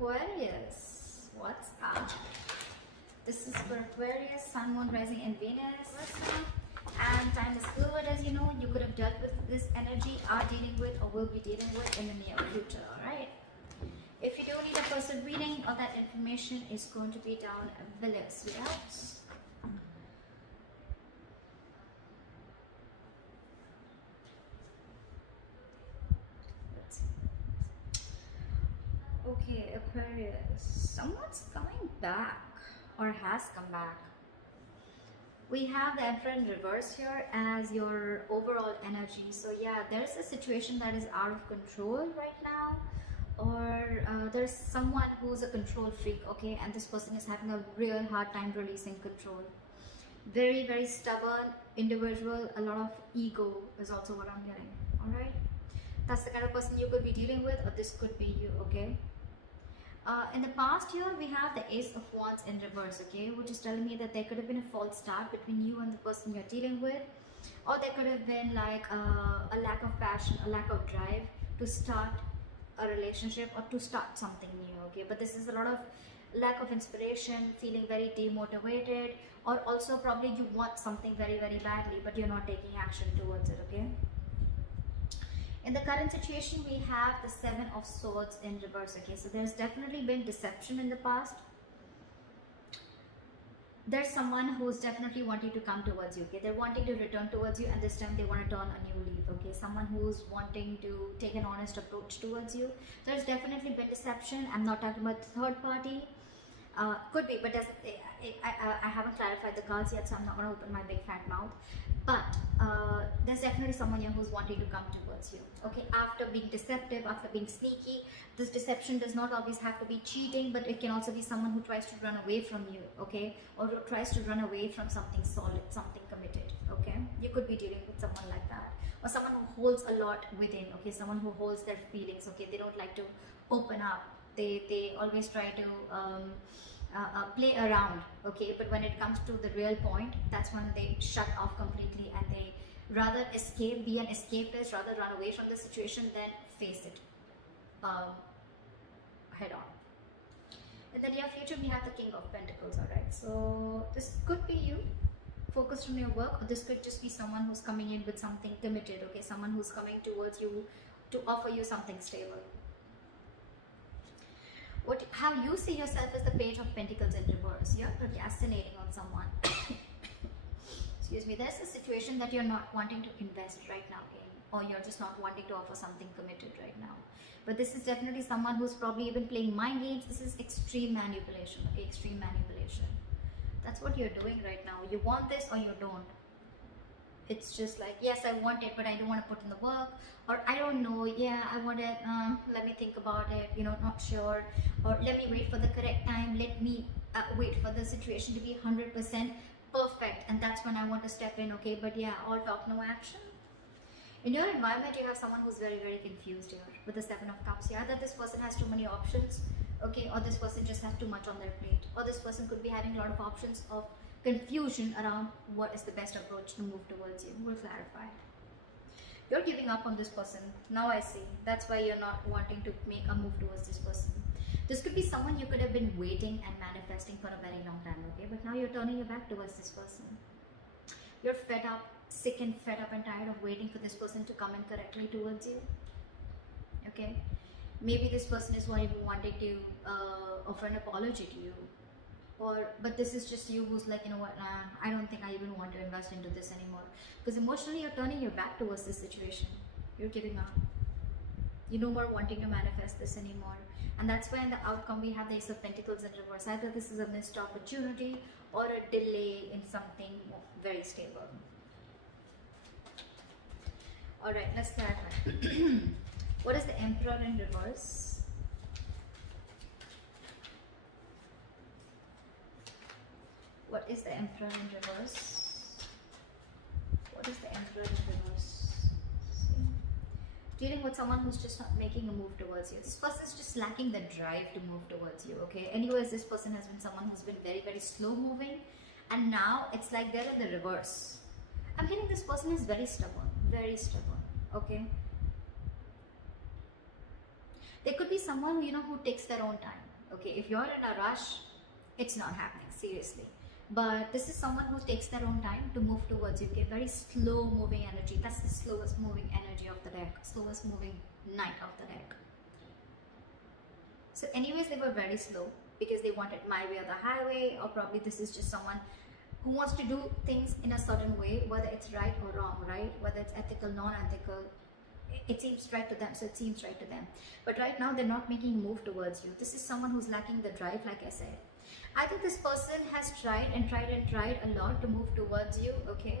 Aquarius, what's up? This is for Aquarius, Sun, Moon, Rising, and Venus. What's up? And time is fluid, as you know. You could have dealt with this energy, are dealing with, or will be dealing with in the near future. All right. If you do need a person reading, all that information is going to be down below, sweethearts. Okay, Aquarius, someone's coming back or has come back. We have the Emperor in reverse here as your overall energy. So yeah, there's a situation that is out of control right now, or there's someone who's a control freak, okay, and this person is having a real hard time releasing control. Very, very stubborn individual, a lot of ego is also what I'm getting. All right, that's the kind of person you could be dealing with, or this could be you, okay. In the past here, we have the Ace of Wands in reverse, okay, which is telling me that there could have been a false start between you and the person you're dealing with, or there could have been like a lack of passion, a lack of drive to start a relationship or to start something new, okay. But this is a lot of lack of inspiration, feeling very demotivated, or also probably you want something very, very badly, but you're not taking action towards it, okay. In the current situation, we have the Seven of Swords in reverse, okay. So there's definitely been deception in the past. There's someone who's definitely wanting to come towards you, okay. They're wanting to return towards you, and this time they want to turn a new leaf, okay. Someone who's wanting to take an honest approach towards you. There's definitely been deception. I'm not talking about the third party. Could be, but I haven't clarified the cards yet, so I'm not going to open my big fat mouth. But there's definitely someone here who's wanting to come towards you, okay, after being deceptive, after being sneaky. This deception does not always have to be cheating, but it can also be someone who tries to run away from you, okay, or who tries to run away from something solid, something committed, okay. You could be dealing with someone like that, or someone who holds a lot within, okay, someone who holds their feelings, okay. They don't like to open up. They always try to play around, okay, but when it comes to the real point, that's when they shut off completely, and they rather escape, be an escapist, rather run away from the situation than face it head on. In the near future, we have the King of Pentacles. All right, so this could be you focused on your work, or this could just be someone who's coming in with something committed, okay, someone who's coming towards you to offer you something stable. How you see yourself as the Page of Pentacles in reverse. You're procrastinating on someone. Excuse me. There's a situation that you're not wanting to invest right now in, or you're just not wanting to offer something committed right now. But this is definitely someone who's probably even playing mind games. This is extreme manipulation, okay, extreme manipulation. That's what you're doing right now. You want this or you don't. It's just like, yes, I want it, but I don't want to put in the work, or I don't know, yeah, I want it, let me think about it, you know, not sure, or let me wait for the correct time, let me wait for the situation to be 100% perfect, and that's when I want to step in, okay. But yeah, all talk, no action. In your environment, you have someone who's very, very confused here with the Seven of Cups. Yeah, that this person has too many options, okay, or this person just has too much on their plate, or this person could be having a lot of options of confusion around what is the best approach to move towards you. We'll clarify. You're giving up on this person. Now I see. That's why you're not wanting to make a move towards this person. This could be someone you could have been waiting and manifesting for a very long time, okay? But now you're turning your back towards this person. You're fed up, sick and fed up and tired of waiting for this person to come in correctly towards you, okay? Maybe this person is wanting to offer an apology to you. But this is just you who's like, you know what, I don't think I even want to invest into this anymore. Because emotionally, you're turning your back towards this situation. You're giving up. You're no more wanting to manifest this anymore. And that's why in the outcome, we have the Ace of Pentacles in reverse. Either this is a missed opportunity or a delay in something very stable. Alright, let's clarify. What is the Emperor in reverse? What is the Emperor in reverse? What is the Emperor in reverse? See? Dealing with someone who's just not making a move towards you. This person is just lacking the drive to move towards you, okay? Anyways, this person has been someone who's been very, very slow moving, and now it's like they're in the reverse. I'm getting this person is very stubborn, okay? There could be someone, you know, who takes their own time. Okay, if you're in a rush, it's not happening, seriously. But this is someone who takes their own time to move towards you. Okay, very slow moving energy. That's the slowest moving energy of the deck, slowest moving knight of the deck. So anyways, they were very slow because they wanted my way or the highway, or probably this is just someone who wants to do things in a certain way, whether it's right or wrong, right? Whether it's ethical, non-ethical, it seems right to them, so it seems right to them. But right now, they're not making a move towards you. This is someone who's lacking the drive, like I said. I think this person has tried and tried and tried a lot to move towards you, okay?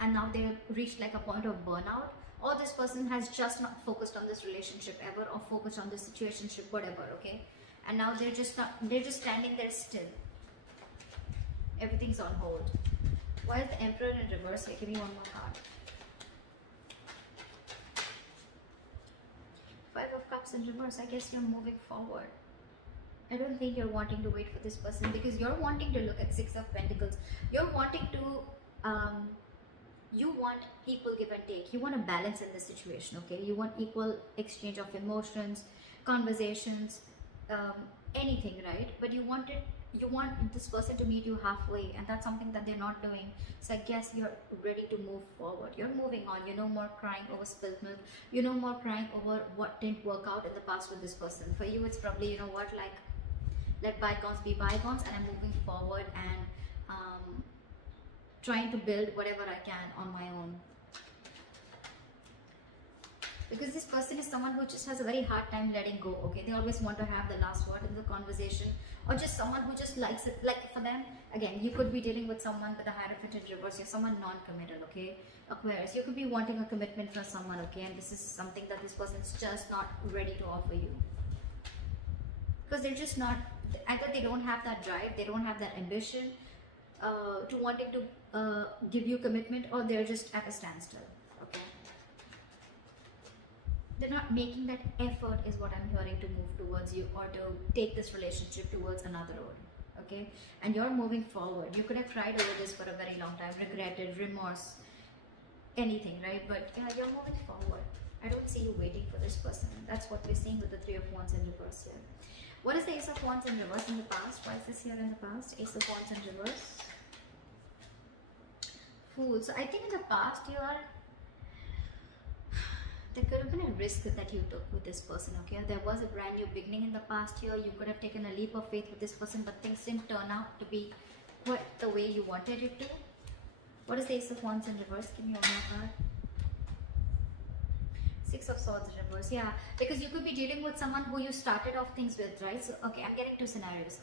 And now they've reached like a point of burnout. Or this person has just not focused on this relationship ever, or focused on this situationship, whatever, okay? And now they're just standing there still. Everything's on hold. Why is the Emperor in reverse here? Give me one more card. Five of Cups in reverse. I guess you're moving forward. I don't think you're wanting to wait for this person, because you're wanting to look at Six of Pentacles. You're wanting to, you want equal give and take. You want a balance in the situation, okay? You want equal exchange of emotions, conversations, anything, right? But you want this person to meet you halfway, and that's something that they're not doing. So I guess you're ready to move forward. You're moving on. You're no more crying over spilled milk. You're no more crying over what didn't work out in the past with this person. For you, it's probably, you know what, like, let bygones be bygones, and I'm moving forward and trying to build whatever I can on my own. Because this person is someone who just has a very hard time letting go, okay? They always want to have the last word in the conversation, or just someone who just likes it. Like for them, again, you could be dealing with someone with a Hierophant in reverse. You're someone non-committal, okay? Aquarius, you could be wanting a commitment from someone, okay? And this is something that this person's just not ready to offer you. Because they're just not, either they don't have that drive, they don't have that ambition to wanting to give you commitment, or they're just at a standstill, okay? They're not making that effort, is what I'm hearing, to move towards you, or to take this relationship towards another road, okay? And you're moving forward. You could have cried over this for a very long time, regretted, remorse, anything, right? But yeah, you're moving forward. I don't see you waiting for this person. That's what we're seeing with the Three of Wands in reverse here. What is the Ace of Wands in reverse in the past? Why is this here in the past? Ace of Wands in reverse. Fool. So I think in the past there could have been a risk that you took with this person, okay? There was a brand new beginning in the past here. You could have taken a leap of faith with this person, but things didn't turn out to be quite the way you wanted it to. What is the Ace of Wands in reverse? Give me one more card. Six of Swords in reverse. Yeah, because you could be dealing with someone who you started off things with, right? So, okay, I'm getting two scenarios.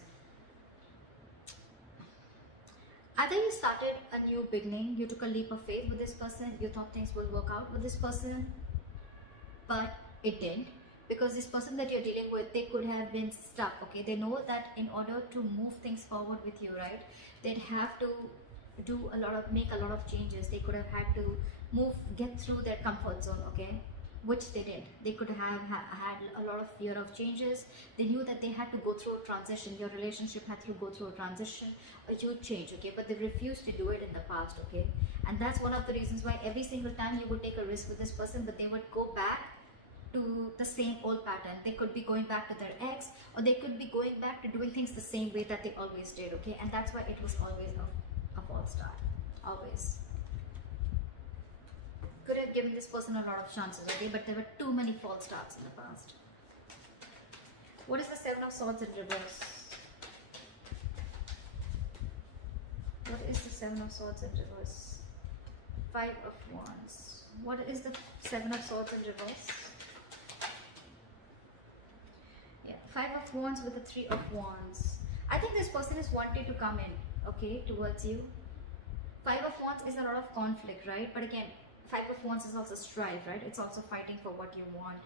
Either you started a new beginning, you took a leap of faith with this person, you thought things will work out with this person, but it didn't, because this person that you're dealing with, they could have been stuck, okay? They know that in order to move things forward with you, right, they'd have to make a lot of changes. They could have had to get through their comfort zone, okay? Which they did. They could have had a lot of fear of changes. They knew that they had to go through a transition. Your relationship had to go through a transition, a huge change, okay? But they refused to do it in the past, okay? And that's one of the reasons why every single time you would take a risk with this person, but they would go back to the same old pattern. They could be going back to their ex, or they could be going back to doing things the same way that they always did, okay? And that's why it was always a false start, always. Could have given this person a lot of chances, okay? But there were too many false starts in the past. What is the Seven of Swords in reverse? What is the Seven of Swords in reverse? Five of Wands. What is the Seven of Swords in reverse? Yeah, Five of Wands with the Three of Wands. I think this person is wanting to come in, okay, towards you. Five of Wands is a lot of conflict, right? But again, Five of Wands is also strife, right? It's also fighting for what you want.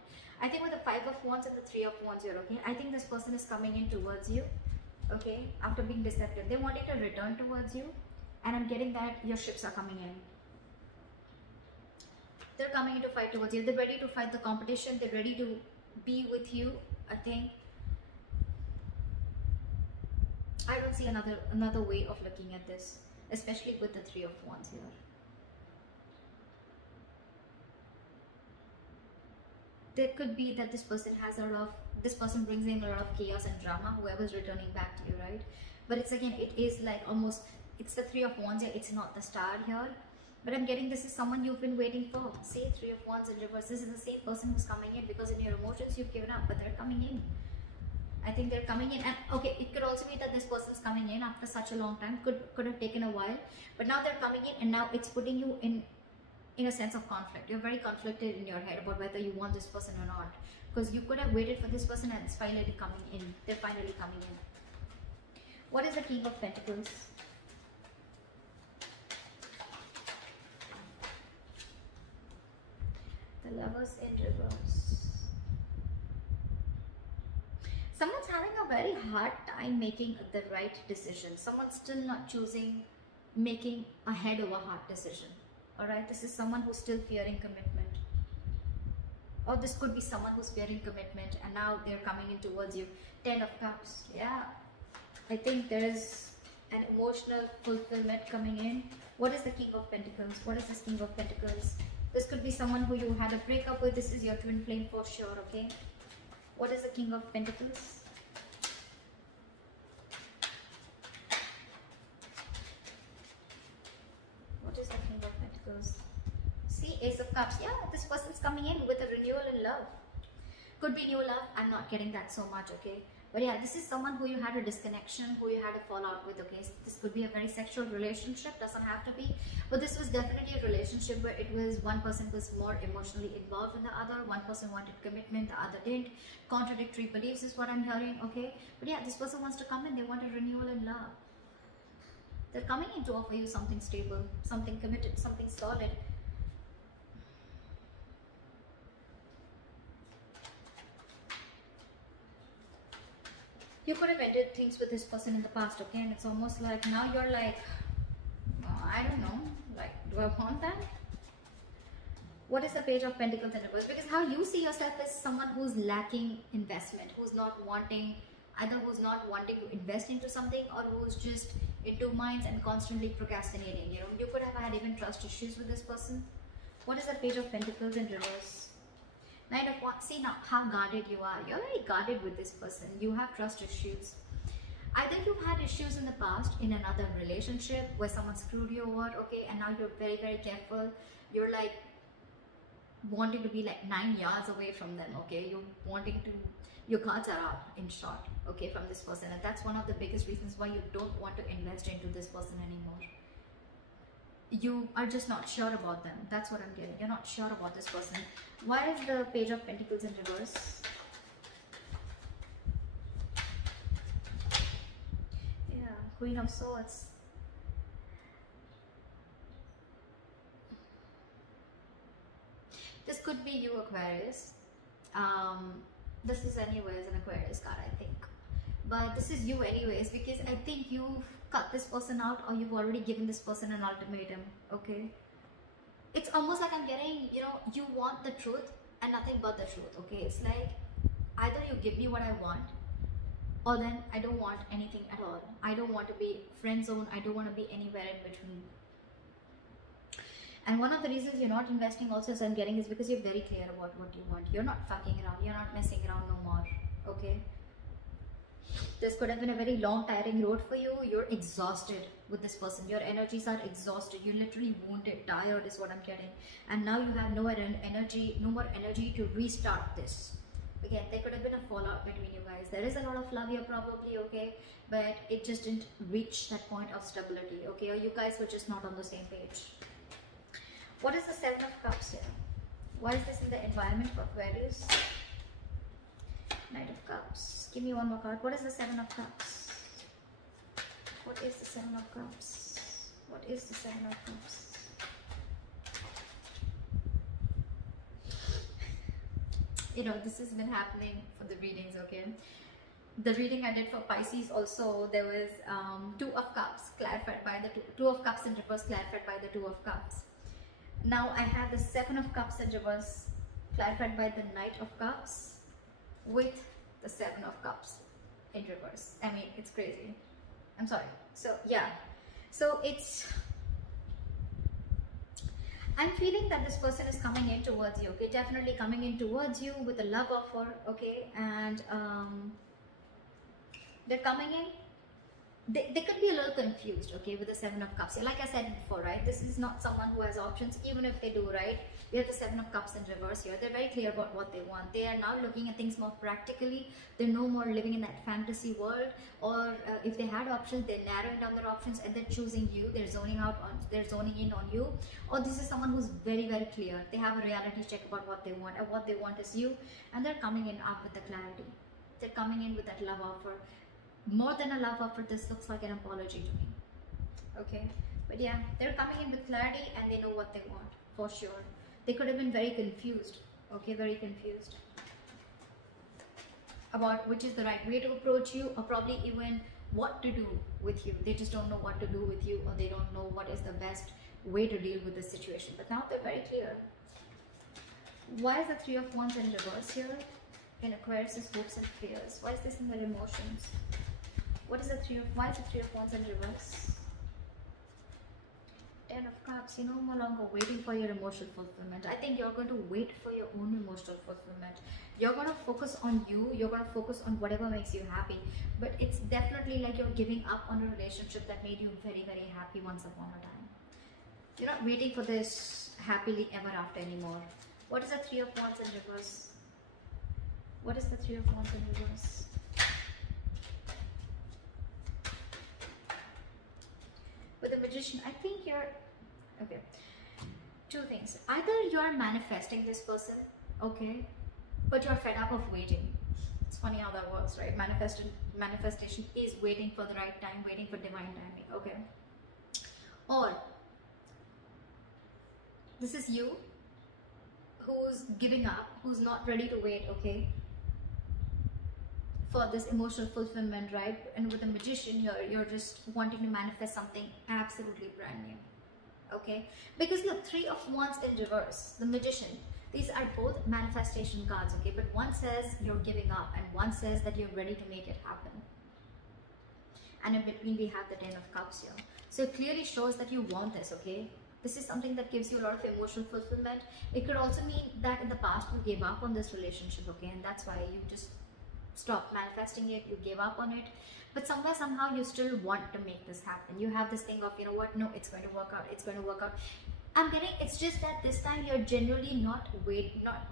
I think with the Five of Wands and the Three of Wands, you're okay. I think this person is coming in towards you, okay, after being deceptive. They're wanting to return towards you, and I'm getting that your ships are coming in. They're coming in to fight towards you. They're ready to fight the competition. They're ready to be with you, I think. I don't see another way of looking at this, especially with the Three of Wands here. There could be that this person has a lot of this person brings in a lot of chaos and drama, whoever's returning back to you, right? But it's again, it is like almost, it's the Three of Wands here, it's not the Star here. But I'm getting this is someone you've been waiting for. See, Three of Wands in reverse. This is the same person who's coming in, because in your emotions you've given up, but they're coming in. I think they're coming in, and okay, it could also be that this person's coming in after such a long time. Could have taken a while, but now they're coming in, and now it's putting you in a sense of conflict. You're very conflicted in your head about whether you want this person or not, because you could have waited for this person and it's finally coming in. They're finally coming in. What is the King of Pentacles? The Lovers in reverse. Someone's having a very hard time making the right decision. Someone's still not choosing, making a head over heart decision. Alright, this is someone who's still fearing commitment. Or this could be someone who's fearing commitment and now they're coming in towards you. 10 of Cups. Yeah. I think there is an emotional fulfillment coming in. What is the King of Pentacles? What is this King of Pentacles? This could be someone who you had a breakup with. This is your twin flame for sure, okay? What is the King of Pentacles? What is the King of Pentacles? See, Ace of Cups. Yeah, this person's coming in with a renewal in love. Could be new love. I'm not getting that so much, okay? But yeah, this is someone who you had a disconnection, who you had a fallout with, okay? So this could be a very sexual relationship, doesn't have to be. But this was definitely a relationship where it was one person was more emotionally involved than the other. One person wanted commitment, the other didn't. Contradictory beliefs is what I'm hearing, okay? But yeah, this person wants to come in, they want a renewal in love. They're coming in to offer you something stable, something committed, something solid. You could have ended things with this person in the past, okay? And it's almost like now you're like, I don't know, like, do I want that? What is the Page of Pentacles in reverse? Because how you see yourself is someone who's lacking investment, who's not wanting, either who's not wanting to invest into something or who's just in two minds and constantly procrastinating. You know, you could have had even trust issues with this person. What is the Page of Pentacles in reverse? Knight of Wands. See now how guarded you are. You're very guarded with this person. You have trust issues. Either you've had issues in the past in another relationship where someone screwed you over, okay, and now you're very, very careful. You're like wanting to be like 9 yards away from them, okay? You're wanting to, your cards are up in short, okay, from this person. And that's one of the biggest reasons why you don't want to invest into this person anymore. You are just not sure about them. That's what I'm getting. You're not sure about this person. Why is the Page of Pentacles in reverse? Yeah, Queen of Swords. This could be you, Aquarius. This is anyways an Aquarius card, I think. But this is you anyways, because I think you've cut this person out or you've already given this person an ultimatum, okay? It's almost like I'm getting, you know, you want the truth and nothing but the truth, okay? It's like either you give me what I want or then I don't want anything at all. I don't want to be friend zone. I don't want to be anywhere in between. And one of the reasons you're not investing also, as I'm getting, is because you're very clear about what you want. You're not fucking around. You're not messing around no more, okay? This could have been a very long, tiring road for you. You're exhausted with this person. Your energies are exhausted. You're literally wounded, tired is what I'm getting. And now you have no more energy to restart this. Again, there could have been a fallout between you guys. There is a lot of love here probably, okay? But it just didn't reach that point of stability, okay? Or you guys were just not on the same page. What is the Seven of Cups here? Why is this in the environment for Aquarius? Knight of Cups. Give me one more card. What is the Seven of Cups? What is the Seven of Cups? What is the Seven of Cups? You know, this has been happening for the readings, okay? The reading I did for Pisces also, there was Two of Cups clarified by the Two of Cups in reverse clarified by the Two of Cups. Now I have the Seven of Cups in reverse clarified by the Knight of Cups with the Seven of Cups in reverse. I mean, it's crazy. I'm sorry. So yeah, so it's, I'm feeling that this person is coming in towards you, okay? Definitely coming in towards you with a love offer, okay? And they're coming in. They could be a little confused, okay, with the Seven of Cups. Like I said before, right? This is not someone who has options, even if they do, right? We have the Seven of Cups in reverse here. They're very clear about what they want. They are now looking at things more practically. They're no more living in that fantasy world. Or if they had options, they're narrowing down their options and they're choosing you. They're zoning in on you. Or this is someone who's very, very clear. They have a reality check about what they want, and what they want is you. And they're coming in up with the clarity. They're coming in with that love offer. More than a love offer, this looks like an apology to me. Okay, but yeah, they're coming in with clarity and they know what they want for sure. They could have been very confused, okay, very confused about which is the right way to approach you, or probably even what to do with you. They just don't know what to do with you, or they don't know what is the best way to deal with this situation. But now they're very clear. Why is the Three of Wands in reverse here? In Aquarius' hopes and fears. Why is this in their emotions? What is the why is the Three of Wands in reverse? Ten of Cups. You're no longer waiting for your emotional fulfillment. I think you're going to wait for your own emotional fulfillment. You're going to focus on you. You're going to focus on whatever makes you happy. But it's definitely like you're giving up on a relationship that made you very, very happy once upon a time. You're not waiting for this happily ever after anymore. What is the Three of Wands in reverse? What is the Three of Wands in reverse? With the Magician, I think you're... Okay. Two things. Either you're manifesting this person, okay, but you're fed up of waiting. It's funny how that works, right? Manifestation is waiting for the right time, waiting for divine timing, okay? Or this is you who's giving up, who's not ready to wait, okay, for this emotional fulfillment, right? And with the Magician here, you're just wanting to manifest something absolutely brand new, okay? Because look, Three of Wands in reverse, the Magician, these are both manifestation cards, okay? But one says you're giving up and one says that you're ready to make it happen. And in between we have the Ten of Cups here. So it clearly shows that you want this, okay? This is something that gives you a lot of emotional fulfillment. It could also mean that in the past you gave up on this relationship, okay? And that's why you just stopped manifesting it, you gave up on it. But somewhere, somehow, you still want to make this happen. You have this thing of, you know what, no, it's going to work out, it's going to work out. I'm getting, it's just that this time you're genuinely not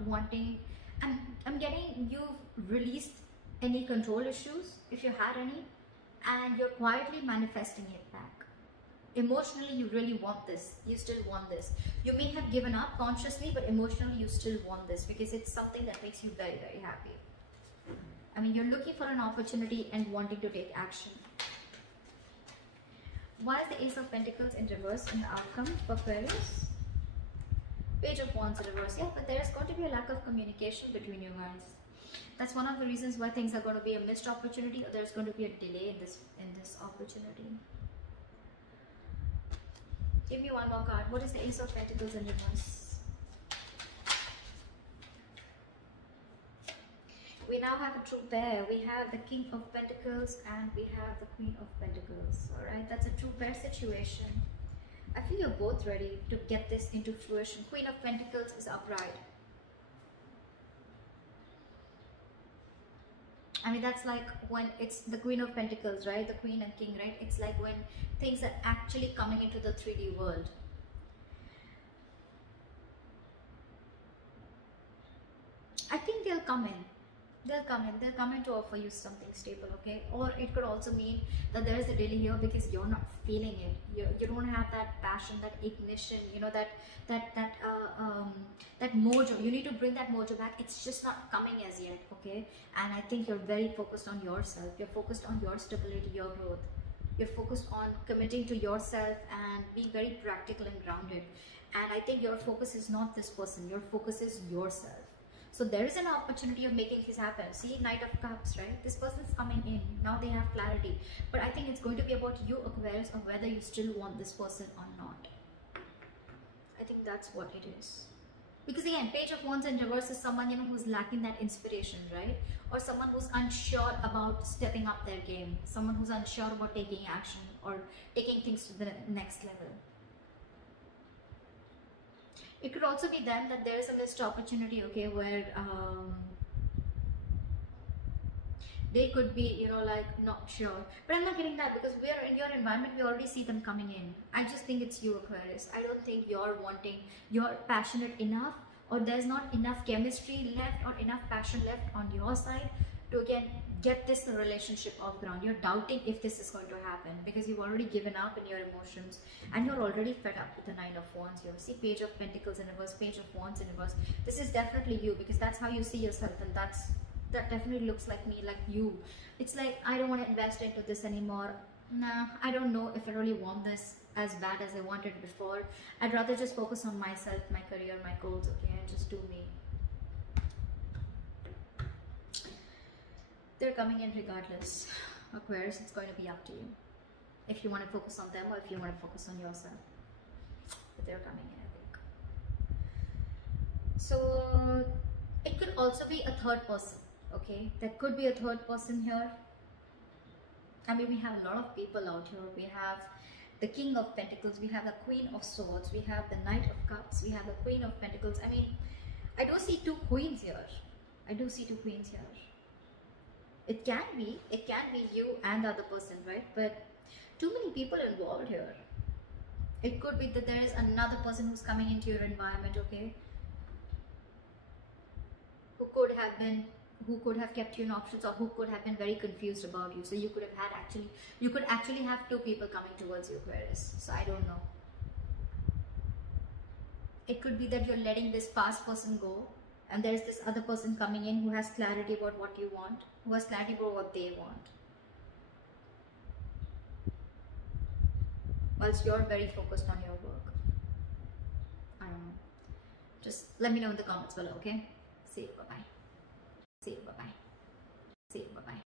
wanting, I'm getting you've released any control issues, if you had any, and you're quietly manifesting it back. Emotionally, you really want this. You still want this. You may have given up consciously, but emotionally, you still want this because it's something that makes you very, very happy. I mean, you're looking for an opportunity and wanting to take action. Why is the Ace of Pentacles in reverse in the outcome for Aquarius? Page of Wands in reverse. Yeah, but there's going to be a lack of communication between you guys. That's one of the reasons why things are going to be a missed opportunity, or there's going to be a delay in this opportunity. Give me one more card. What is the Ace of Pentacles in reverse? We now have a true pair. We have the King of Pentacles and we have the Queen of Pentacles. Alright, that's a true pair situation. I feel you're both ready to get this into fruition. Queen of Pentacles is upright. I mean, that's like when it's the Queen of Pentacles, right? The Queen and King, right? It's like when things are actually coming into the 3D world. I think they'll come in. They'll come in to offer you something stable, okay? Or it could also mean that there is a delay here because you're not feeling it. You don't have that passion, that ignition, you know, that mojo. You need to bring that mojo back. It's just not coming as yet, okay? And I think you're very focused on yourself. You're focused on your stability, your growth. You're focused on committing to yourself and being very practical and grounded. And I think your focus is not this person. Your focus is yourself. So there is an opportunity of making this happen. See, Knight of Cups, right? This person is coming in. Now they have clarity. But I think it's going to be about you, Aquarius, of whether you still want this person or not. I think that's what it is. Because again, Page of Wands in reverse is someone, you know, who's lacking that inspiration, right? Or someone who's unsure about stepping up their game. Someone who's unsure about taking action or taking things to the next level. It could also be then that there is a missed opportunity, okay, where they could be, you know, like not sure. But I'm not getting that, because we are in your environment, we already see them coming in. I just think it's you, Aquarius. I don't think you're passionate enough, or there's not enough chemistry left or enough passion left on your side to again get this relationship off ground. You're doubting if this is going to happen because you've already given up in your emotions, and you're already fed up with the Nine of Wands here. See, Page of Pentacles in reverse, Page of Wands in reverse. This is definitely you, because that's how you see yourself, and that definitely looks like me, like you. It's like, I don't want to invest into this anymore. Nah, I don't know if I really want this as bad as I wanted before. I'd rather just focus on myself, my career, my goals, okay, and just do me. They're coming in regardless. Aquarius, it's going to be up to you. If you want to focus on them or if you want to focus on yourself. But they're coming in, I think. So, it could also be a third person, okay? There could be a third person here. I mean, we have a lot of people out here. We have the King of Pentacles, we have the Queen of Swords, we have the Knight of Cups, we have the Queen of Pentacles. I mean, I do see two queens here. I do see two queens here. It can be you and the other person, right? But too many people involved here. It could be that there is another person who's coming into your environment, okay? Who could have kept you in options, or who could have been very confused about you. So you could actually have two people coming towards you, Aquarius. So I don't know. It could be that you're letting this past person go, and there's this other person coming in who has clarity about what you want, who has clarity about what they want. Whilst you're very focused on your work. I don't know. Just let me know in the comments below, okay? See you, bye-bye. See you, bye-bye. See you, bye-bye.